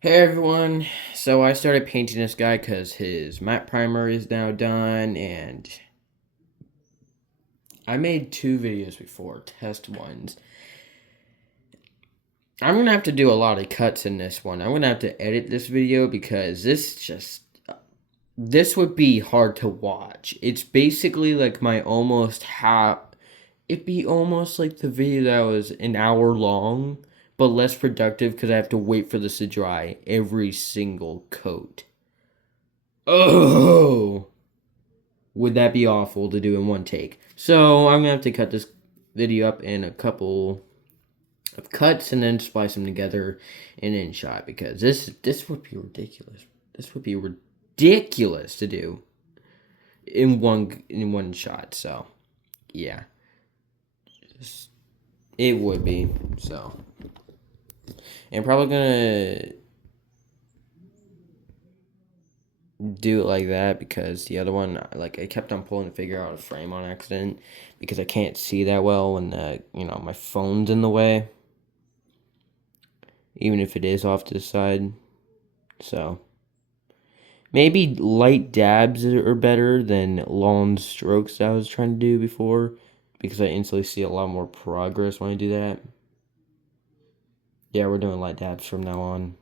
Hey everyone, so I started painting this guy because his matte primer is now done, and I made two videos before, test ones. I'm gonna have to do a lot of cuts in this one. I'm gonna have to edit this video because this would be hard to watch. It's basically like my almost half, it'd be almost like the video that was an hour long, but less productive because I have to wait for this to dry every single coat. Oh! Would that be awful to do in one take? So I'm gonna have to cut this video up in a couple of cuts and then splice them together in InShot because this would be ridiculous. This would be ridiculous to do in one shot. So yeah, Just- it would be so. I'm probably gonna do it like that because the other one, like I kept on pulling to figure out a frame on accident because I can't see that well when my phone's in the way, even if it is off to the side. So maybe light dabs are better than long strokes that I was trying to do before because I instantly see a lot more progress when I do that. Yeah, we're doing light dabs from now on.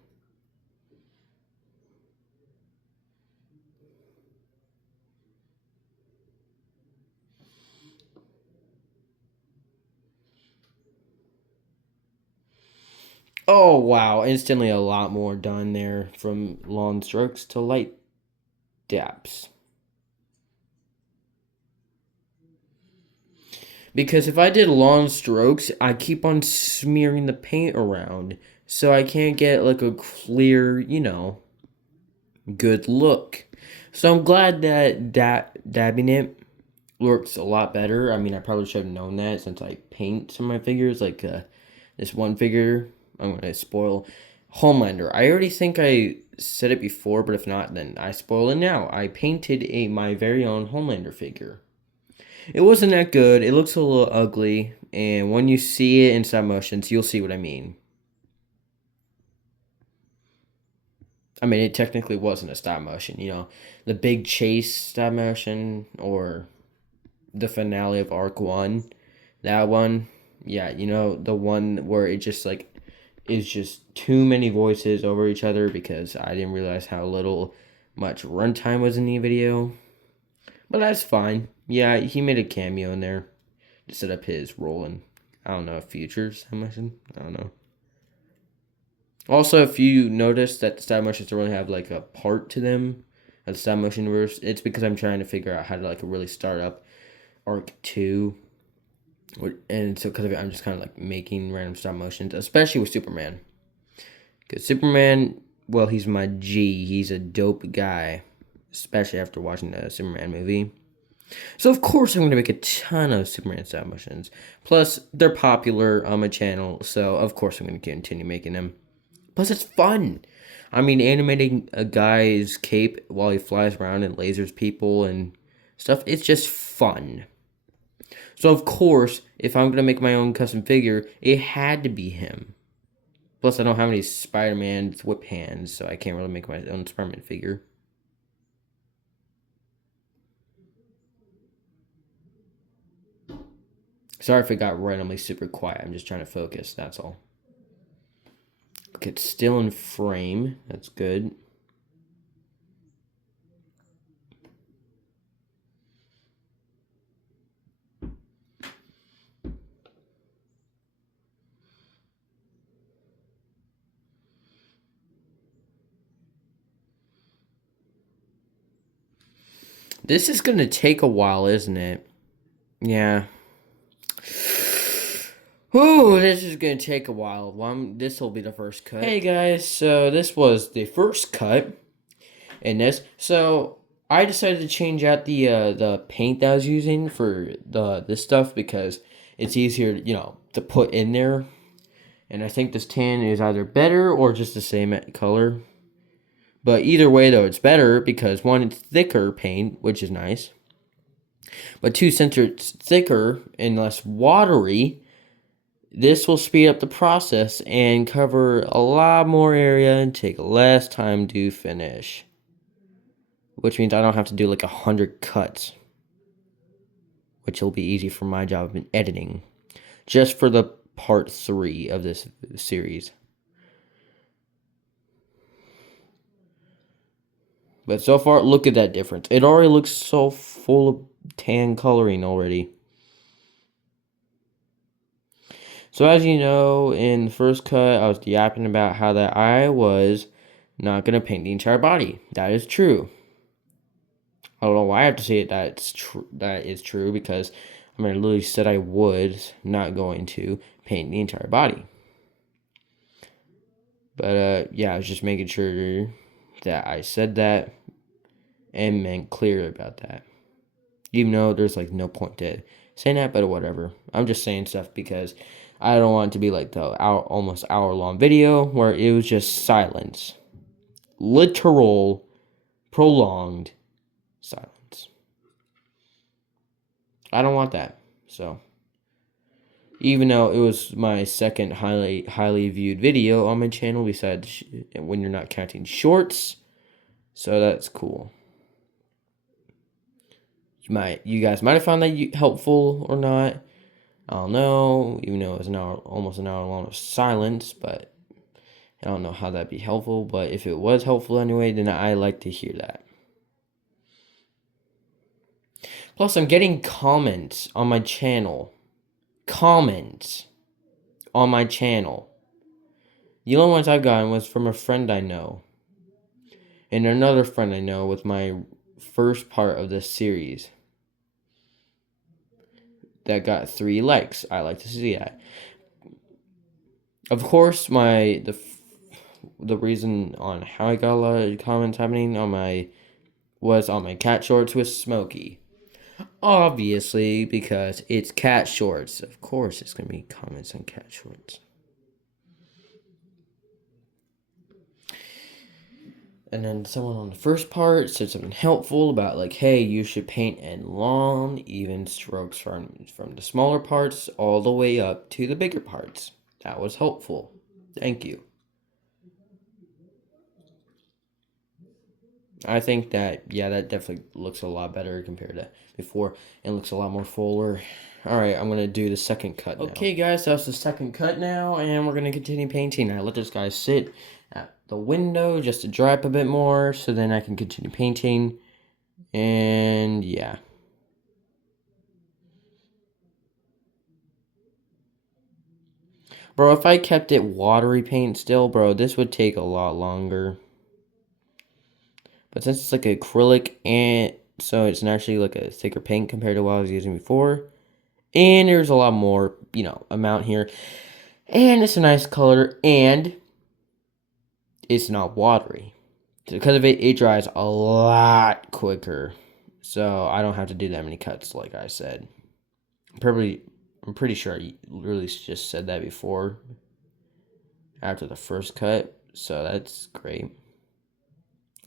Oh wow, instantly a lot more done there from long strokes to light dabs. Because if I did long strokes, I keep on smearing the paint around. So I can't get like a clear, good look. So I'm glad that dabbing it works a lot better. I mean, I probably should have known that since I paint some of my figures. Like this one figure, I'm going to spoil Homelander. I already think I said it before, but if not, then I spoil it now. I painted my very own Homelander figure. It wasn't that good. It looks a little ugly, and when you see it in stop motions, you'll see what I mean. I mean, it technically wasn't a stop motion, the big chase stop motion or the finale of Arc 1. That one, yeah, the one where it just like is just too many voices over each other because I didn't realize how little much runtime was in the video. But that's fine. Yeah, he made a cameo in there to set up his role in, I don't know, futures, I mentioned. I don't know. Also, if you notice that the stop motions don't really have like a part to them, at the stop motion verse, it's because I'm trying to figure out how to like really start up Arc 2. And so, because of it, I'm just kind of like making random stop motions, especially with Superman. Because Superman, well, he's my G. He's a dope guy, especially after watching the Superman movie. So of course I'm gonna make a ton of Superman stop motions. Plus they're popular on my channel, so of course I'm gonna continue making them. Plus it's fun. I mean, animating a guy's cape while he flies around and lasers people and stuff, it's just fun. So of course, if I'm gonna make my own custom figure, it had to be him. Plus I don't have any Spider-Man whip hands, so I can't really make my own Spider-Man figure. Sorry if it got randomly super quiet. I'm just trying to focus, that's all. Okay, it's still in frame. That's good. This is going to take a while, isn't it? Yeah. Ooh, this is going to take a while. This will be the first cut. Hey guys, so this was the first cut in this. So I decided to change out the paint that I was using for this stuff because it's easier, to put in there. And I think this tan is either better or just the same color. But either way, though, it's better because one, it's thicker paint, which is nice. But two, since it's thicker and less watery, This will speed up the process and cover a lot more area and take less time to finish. Which means I don't have to do like 100 cuts. Which will be easy for my job in editing. Just for the part 3 of this series. But so far, look at that difference. It already looks so full of tan coloring already. So as you know, in the first cut, I was yapping about how that I was not going to paint the entire body. That is true. I don't know why I have to say it that is true, because I mean, I literally said I was not going to paint the entire body. But yeah, I was just making sure that I said that and meant clear about that. Even though there's like no point to saying that, but whatever. I'm just saying stuff because I don't want it to be like the almost hour-long video where it was just silence. Literal, prolonged silence. I don't want that. So, even though it was my second highly viewed video on my channel, besides when you're not counting shorts, so that's cool. You guys might have found that helpful or not. I don't know, even though it was almost an hour long of silence, but I don't know how that'd be helpful. But if it was helpful anyway, then I like to hear that. Plus, I'm getting comments on my channel. Comments on my channel. The only ones I've gotten was from a friend I know. And another friend I know with my first part of this series. That got 3 likes. I like to see that. Of course, the reason on how I got a lot of comments happening was on my cat shorts with Smokey. Obviously, because it's cat shorts. Of course, it's gonna be comments on cat shorts. And then someone on the first part said something helpful about like, hey, you should paint in long, even strokes from the smaller parts all the way up to the bigger parts. That was helpful. Thank you. I think that, yeah, that definitely looks a lot better compared to before. It looks a lot more fuller. Alright, I'm going to do the second cut now. Okay, guys, that's the second cut now, and we're going to continue painting. I let this guy sit at the window just to dry up a bit more, so then I can continue painting. And, yeah. Bro, if I kept it watery paint still, bro, this would take a lot longer. But since it's like acrylic, and so it's naturally like a thicker paint compared to what I was using before. And there's a lot more, amount here. And it's a nice color, and it's not watery. Because of it, it dries a lot quicker. So I don't have to do that many cuts, like I said. I'm pretty sure I really just said that before. After the first cut. So that's great.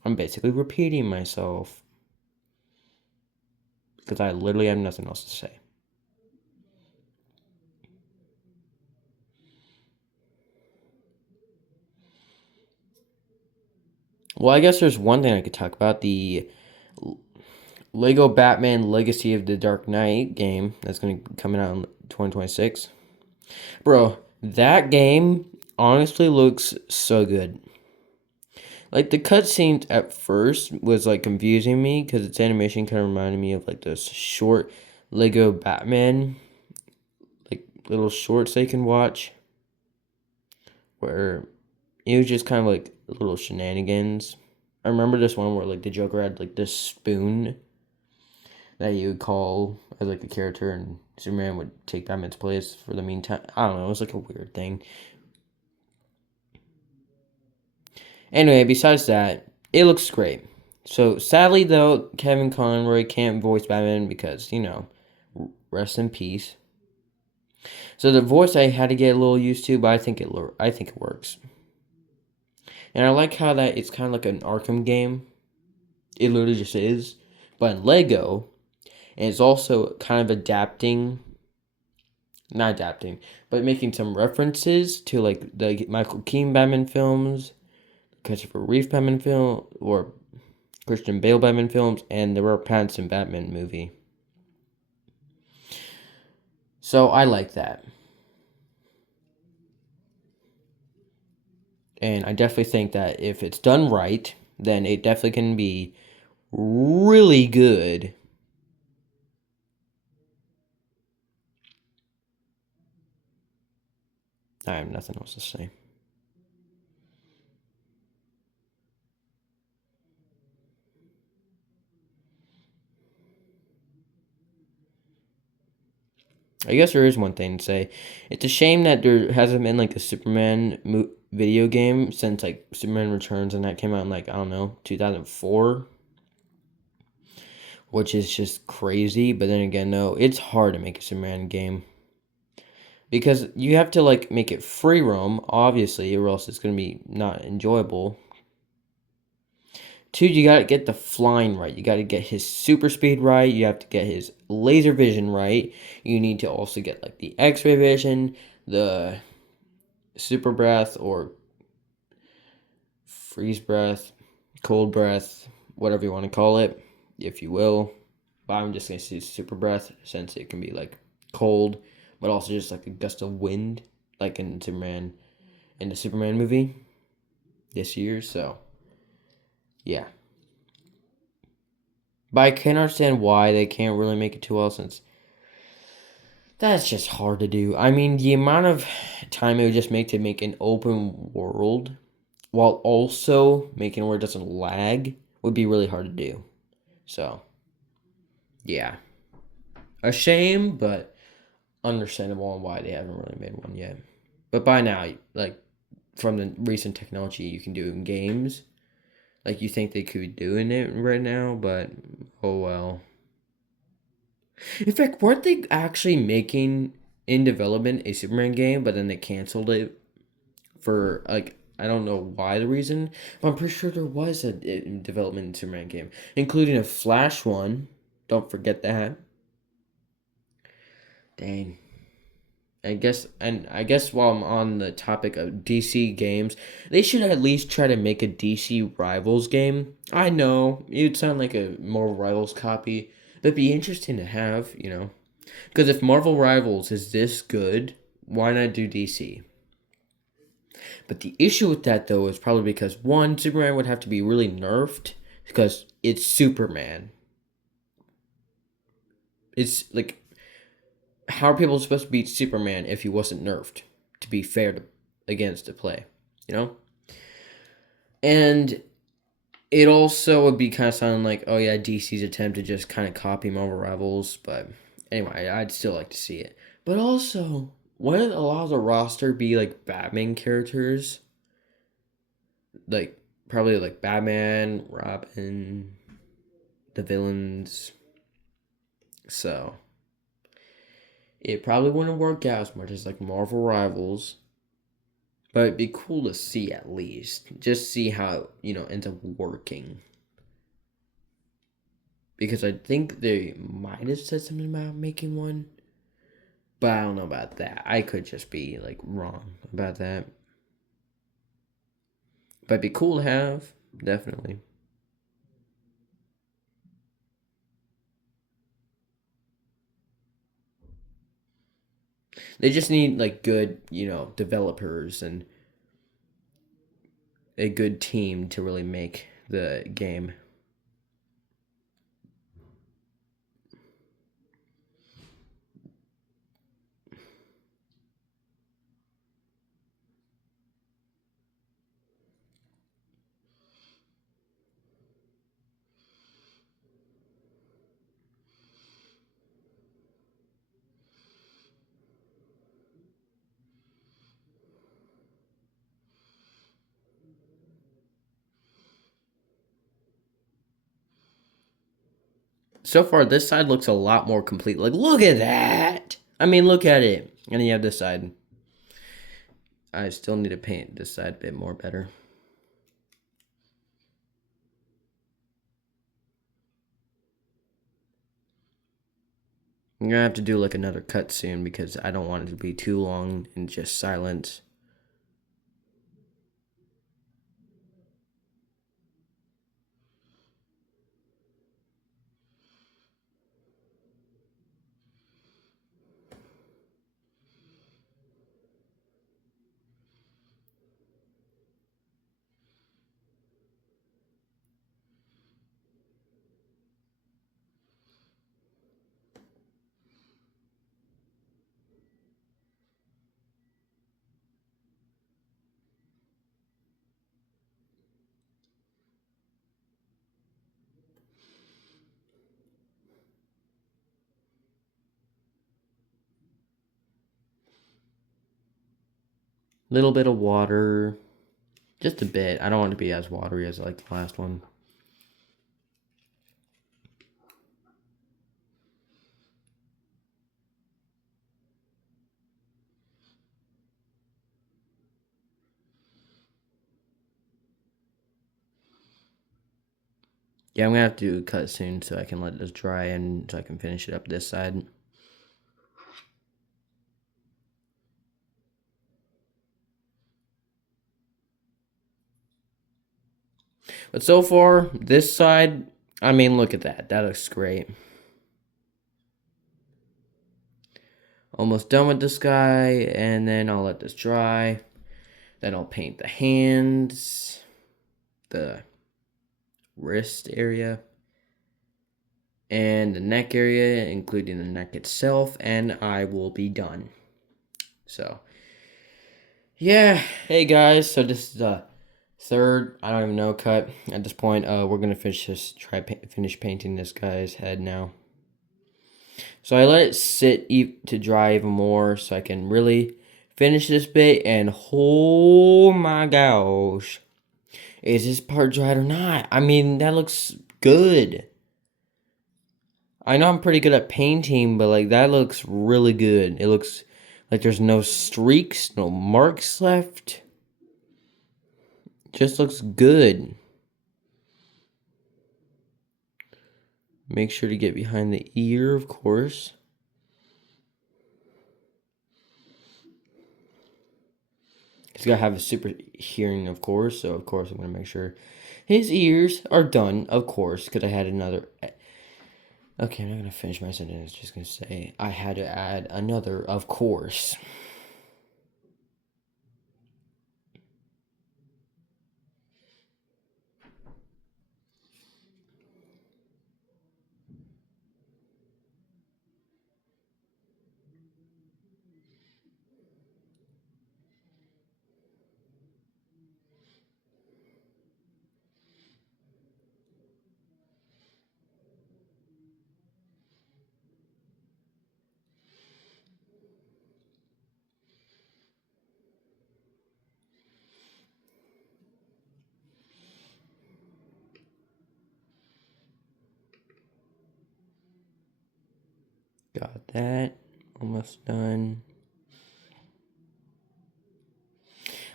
I'm basically repeating myself. Because I literally have nothing else to say. Well, I guess there's one thing I could talk about. The Lego Batman Legacy of the Dark Knight game that's going to be coming out in 2026. Bro, that game honestly looks so good. Like, the cutscenes at first was, like, confusing me because its animation kind of reminded me of, like, those short Lego Batman, like, little shorts they can watch, where it was just kind of, like, little shenanigans. I remember this one where, like, the Joker had, like, this spoon that you would call as, like, a character, and Superman would take Batman's place for the meantime. I don't know, it was, like, a weird thing. Anyway, besides that, it looks great. So, sadly, though, Kevin Conroy can't voice Batman because, rest in peace. So, the voice I had to get a little used to, but I think it works. And I like how that it's kind of like an Arkham game. It literally just is. But in Lego, and it's also kind of adapting not adapting, but making some references to like the Michael Keaton Batman films, Christopher Reeve Batman film, or Christian Bale Batman films, and the Robert Pattinson Batman movie. So I like that. And I definitely think that if it's done right, then it definitely can be really good. I have nothing else to say. I guess there is one thing to say. It's a shame that there hasn't been like a Superman video game since like Superman Returns, and that came out in like, I don't know, 2004, which is just crazy. But then again, no, it's hard to make a Superman game because you have to like make it free roam, obviously, or else it's gonna be not enjoyable. Two, you gotta get the flying right. You gotta get his super speed right. You have to get his laser vision right. You need to also get like the X-ray vision, the super breath or freeze breath, cold breath, whatever you want to call it, if you will. But I'm just gonna say super breath since it can be like cold, but also just like a gust of wind, like in the Superman movie this year. So yeah. But I can't understand why they can't really make it too well since that's just hard to do. I mean, the amount of time it would just make to make an open world while also making it where it doesn't lag would be really hard to do. So, yeah. A shame, but understandable on why they haven't really made one yet. But by now, like, from the recent technology you can do in games, like, you think they could be doing it right now, but oh well. In fact, weren't they actually making in development a Superman game, but then they canceled it for like I don't know why the reason, but I'm pretty sure there was a development Superman game, including a Flash one. Don't forget that. Dang. I guess while I'm on the topic of DC games, they should at least try to make a DC Rivals game. I know it'd sound like a Marvel Rivals copy, but it'd be interesting to have, you know. Because if Marvel Rivals is this good, why not do DC? But the issue with that though is probably because one, Superman would have to be really nerfed because it's Superman. It's like how are people supposed to beat Superman if he wasn't nerfed to be fair to against the play, you know? And it also would be kind of sounding like, oh yeah, DC's attempt to just kind of copy Marvel Rivals, but anyway, I'd still like to see it. But also, wouldn't a lot of the roster be like Batman characters? Like probably like Batman, Robin, the villains. So it probably wouldn't work out as much as like Marvel Rivals, but it'd be cool to see at least. Just see how, you know, ends up working. Because I think they might have said something about making one. But I don't know about that. I could just be like wrong about that. But it'd be cool to have, definitely. They just need like good, you know, developers and a good team to really make the game. So far, this side looks a lot more complete. Like, look at that! I mean, look at it. And then you have this side. I still need to paint this side a bit more better. I'm gonna have to do like another cut soon because I don't want it to be too long and just silence. Little bit of water, just a bit. I don't want it to be as watery as like the last one. Yeah, I'm gonna have to cut soon so I can let this dry and so I can finish it up this side. But so far, this side, I mean, look at that. That looks great. Almost done with this guy, and then I'll let this dry. Then I'll paint the hands, the wrist area, and the neck area, including the neck itself, and I will be done. So, yeah. Hey guys, so this is the third, I don't even know, cut at this point. We're gonna finish painting this guy's head now. So I let it sit to dry even more so I can really finish this bit, and oh my gosh, is this part dried or not? I mean, that looks good. I know I'm pretty good at painting, but like that looks really good. It looks like there's no streaks, no marks left. Just looks good. Make sure to get behind the ear, of course. He's got to have a super hearing, of course. So, of course, I'm going to make sure his ears are done, of course, because I had another. Okay, I'm not going to finish my sentence. Just going to say I had to add another, of course. Got that. Almost done.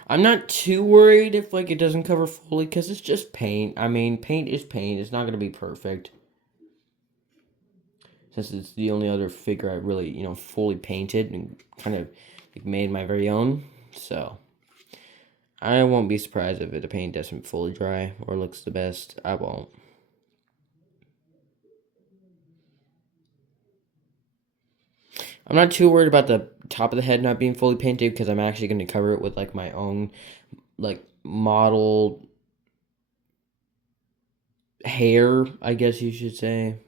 I'm not too worried if like it doesn't cover fully because it's just paint. I mean, paint is paint. It's not going to be perfect. Since it's the only other figure I really, fully painted and kind of like made my very own. So I won't be surprised if the paint doesn't fully dry or looks the best. I won't. I'm not too worried about the top of the head not being fully painted because I'm actually going to cover it with like my own like model hair, I guess you should say.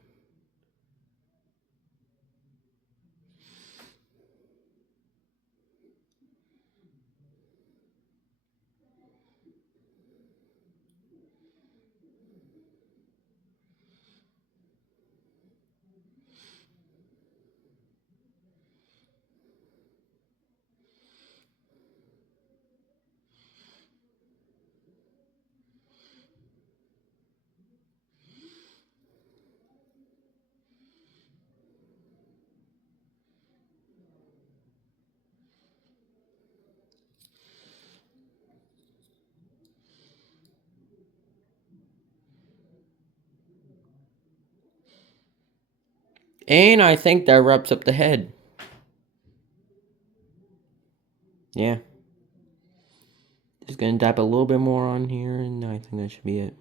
And I think that wraps up the head. Yeah. Just gonna dab a little bit more on here, and I think that should be it.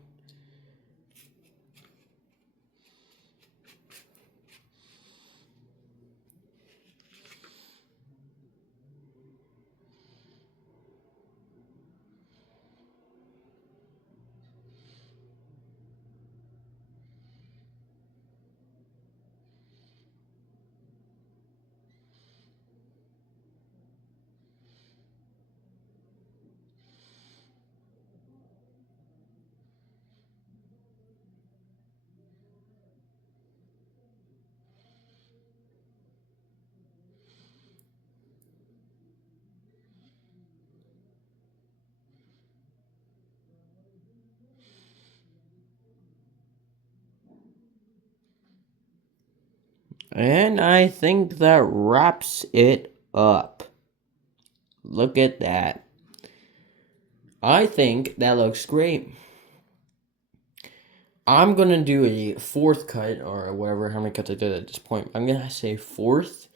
And I think that wraps it up. Look at that. I think that looks great. I'm gonna do a fourth cut or whatever, how many cuts I did at this point. I'm gonna say fourth.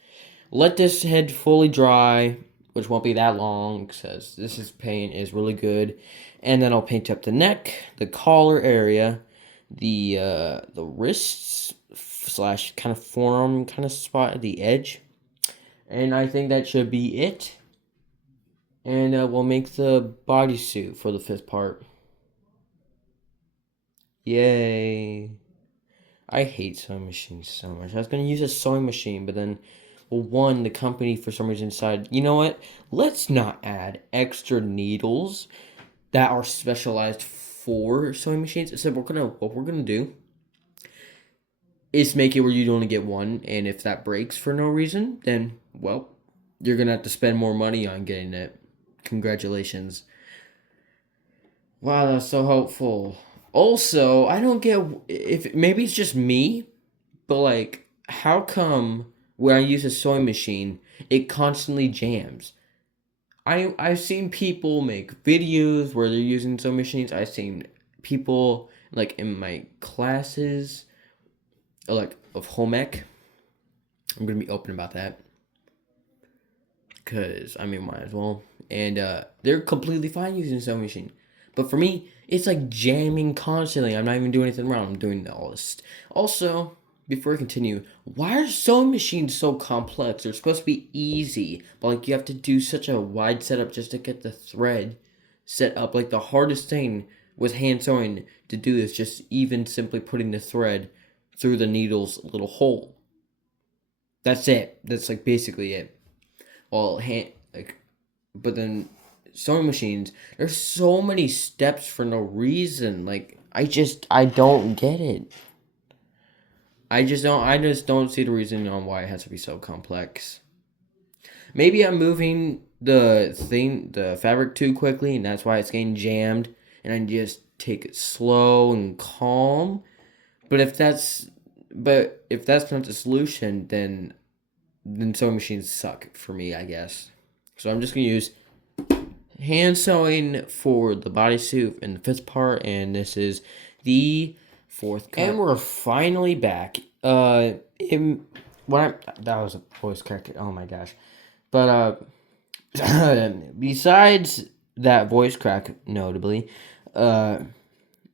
Let this head fully dry, which won't be that long because this paint is really good. And then I'll paint up the neck, the collar area, the wrists slash kind of forearm kind of spot at the edge. And I think that should be it. And we'll make the bodysuit for the fifth part. Yay. I hate sewing machines so much. I was going to use a sewing machine, but then, well, one, the company for some reason decided, you know what? Let's not add extra needles that are specialized for sewing machines. So what we're gonna do is make it where you only get one, and if that breaks for no reason, then, well, you're gonna have to spend more money on getting it. Congratulations. Wow, that's so helpful. Also, I don't get if maybe it's just me, but like, how come when I use a sewing machine, it constantly jams? I've seen people make videos where they're using sewing machines. I've seen people like in my classes, like of home ec. I'm gonna be open about that because I mean, might as well. And they're completely fine using a sewing machine. But for me, it's like jamming constantly. I'm not even doing anything wrong. I'm doing all this. Also, before I continue, why are sewing machines so complex? They're supposed to be easy, but like you have to do such a wide setup just to get the thread set up. Like the hardest thing with hand sewing to do is just even simply putting the thread through the needle's little hole. That's it. That's like basically it. Well, but then sewing machines, there's so many steps for no reason. Like I don't get it. I just don't see the reason on why it has to be so complex. Maybe I'm moving the fabric too quickly, and that's why it's getting jammed. And I just take it slow and calm. But if that's not the solution, then sewing machines suck for me, I guess. So I'm just gonna use hand sewing for the bodysuit in the fifth part, and this is the fourth cut. And we're finally back. That was a voice crack. Oh my gosh. But besides that voice crack, notably,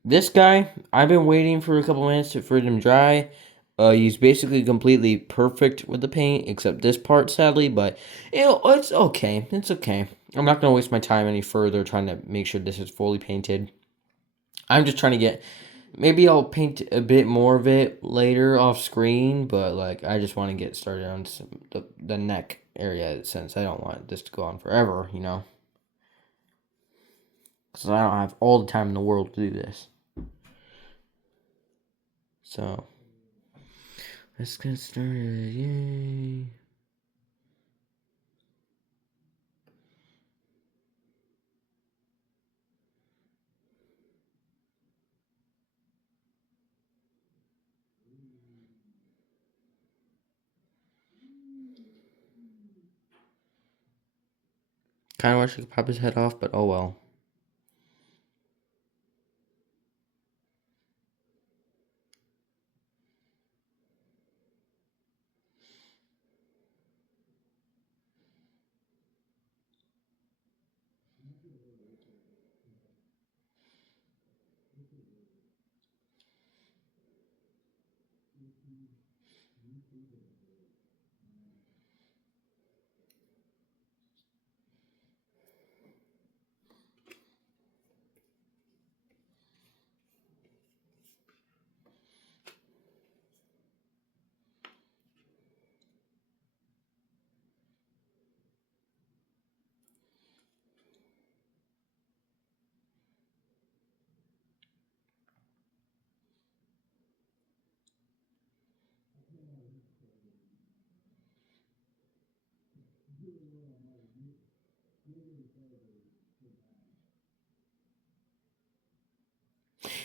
this guy, I've been waiting for a couple minutes for him to dry. He's basically completely perfect with the paint, except this part, sadly, but it's okay. It's okay. I'm not going to waste my time any further trying to make sure this is fully painted. I'm just trying to get... Maybe I'll paint a bit more of it later off screen, but like I just want to get started on the neck area since I don't want this to go on forever, you know? Because I don't have all the time in the world to do this. So... let's get started. Yay. Kind of wish I could pop his head off, but oh well.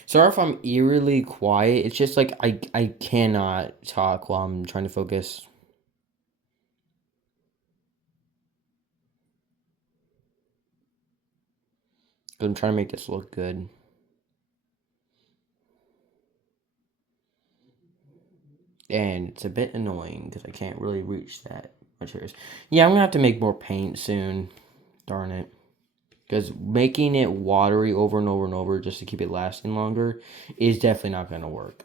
Sorry if I'm eerily quiet. It's just like I cannot talk while I'm trying to focus. I'm trying to make this look good. And it's a bit annoying because I can't really reach that much areas. Yeah, I'm gonna have to make more paint soon. Darn it. Because making it watery over and over and over just to keep it lasting longer is definitely not gonna work.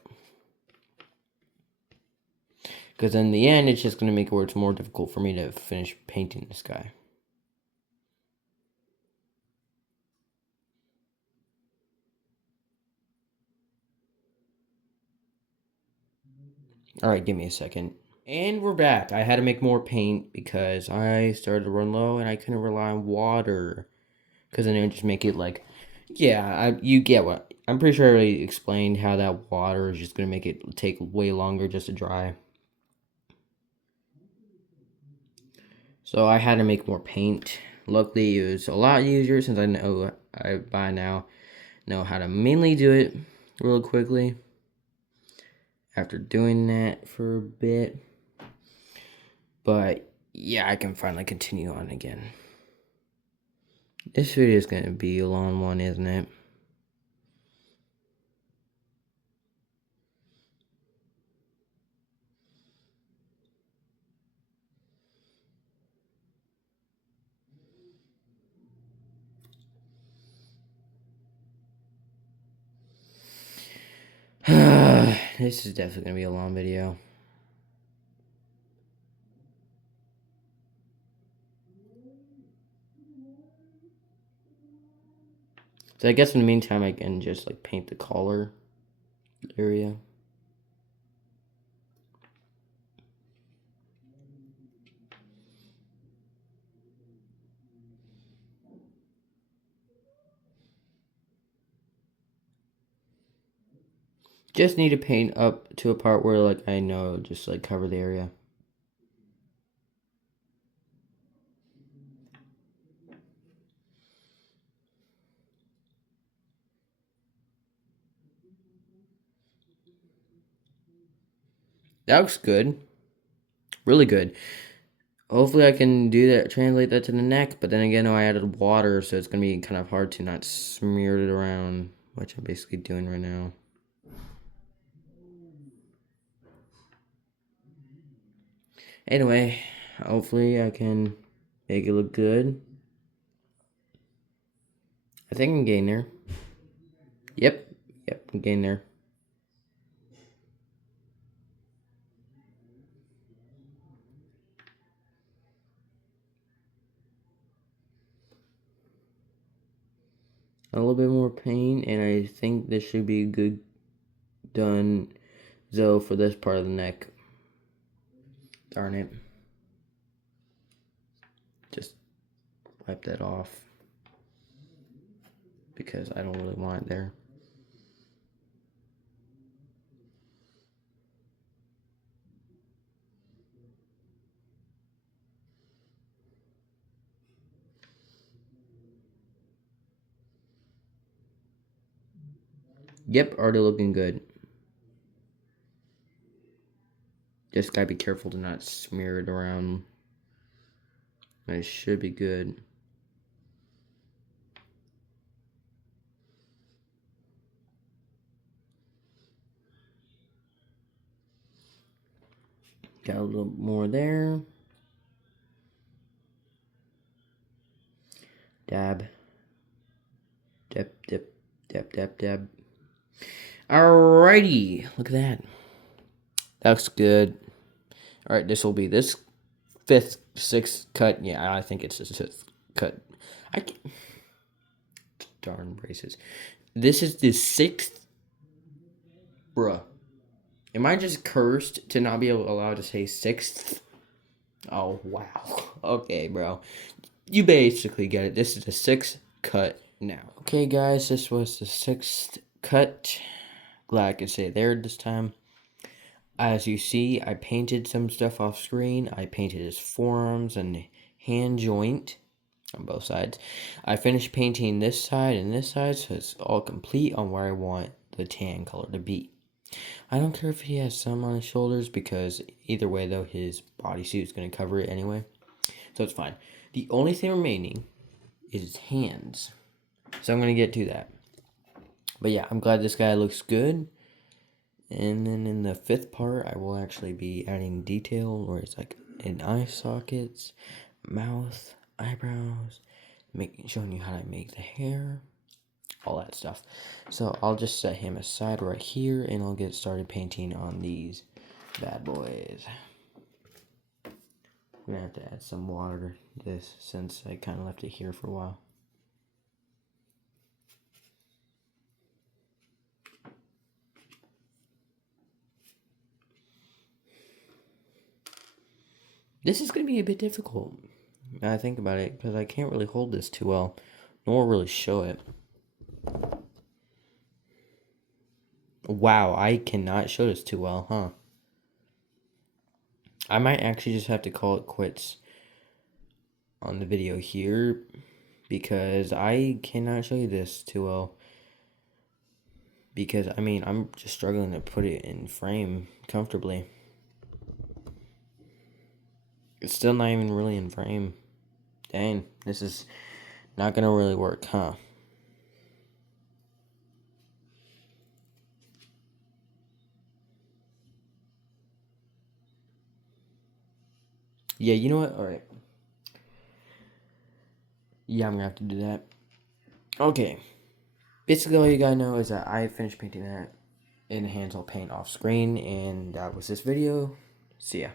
Because in the end, it's just gonna make it where it's more difficult for me to finish painting this guy. Alright, give me a second. And we're back. I had to make more paint because I started to run low and I couldn't rely on water. Because then it would just make it like, yeah, you get what. I'm pretty sure I already explained how that water is just going to make it take way longer just to dry. So I had to make more paint. Luckily, it was a lot easier since I by now know how to mainly do it real quickly. After doing that for a bit. But yeah, I can finally continue on again. This video is going to be a long one, isn't it? This is definitely going to be a long video. So I guess in the meantime, I can just like paint the collar area. Just need to paint up to a part where like I know just like cover the area. That looks good. Really good. Hopefully I can do that, translate that to the neck, but then again, I added water, so it's going to be kind of hard to not smear it around, which I'm basically doing right now. Anyway, hopefully I can make it look good. I think I'm getting there. Yep, I'm getting there. A little bit more paint, and I think this should be good done, though, for this part of the neck. Darn it. Just wipe that off because I don't really want it there. Yep, already looking good. Just gotta be careful to not smear it around. It should be good. Got a little more there. Dab. Dab, dab, dab, dab, dab. Alrighty, look at that. That looks good. All right, this will be this fifth, sixth cut. Yeah, I think it's the sixth cut. I can't, darn braces. This is the sixth, bruh. Am I just cursed to not be allowed to say sixth? Oh wow. Okay, bro. You basically get it. This is the sixth cut now. Okay, guys, this was the sixth cut. Glad I could say there this time. As you see, I painted some stuff off screen. I painted his forearms and hand joint on both sides. I finished painting this side and this side, so it's all complete on where I want the tan color to be. I don't care if he has some on his shoulders, because either way, though, his bodysuit is going to cover it anyway, so it's fine. The only thing remaining is his hands, so I'm going to get to that. But yeah, I'm glad this guy looks good. And then in the fifth part, I will actually be adding detail where it's like in eye sockets, mouth, eyebrows, showing you how to make the hair, all that stuff. So I'll just set him aside right here, and I'll get started painting on these bad boys. I'm gonna have to add some water to this since I kind of left it here for a while. This is going to be a bit difficult, now I think about it, because I can't really hold this too well, nor really show it. Wow, I cannot show this too well, huh? I might actually just have to call it quits on the video here, because I cannot show you this too well. Because, I mean, I'm just struggling to put it in frame comfortably. It's still not even really in frame. Dang, this is not gonna really work, huh? Yeah, you know what? Alright. Yeah, I'm gonna have to do that. Okay. Basically, all you gotta know is that I finished painting that in hands. I'll paint off screen, and that was this video. See ya.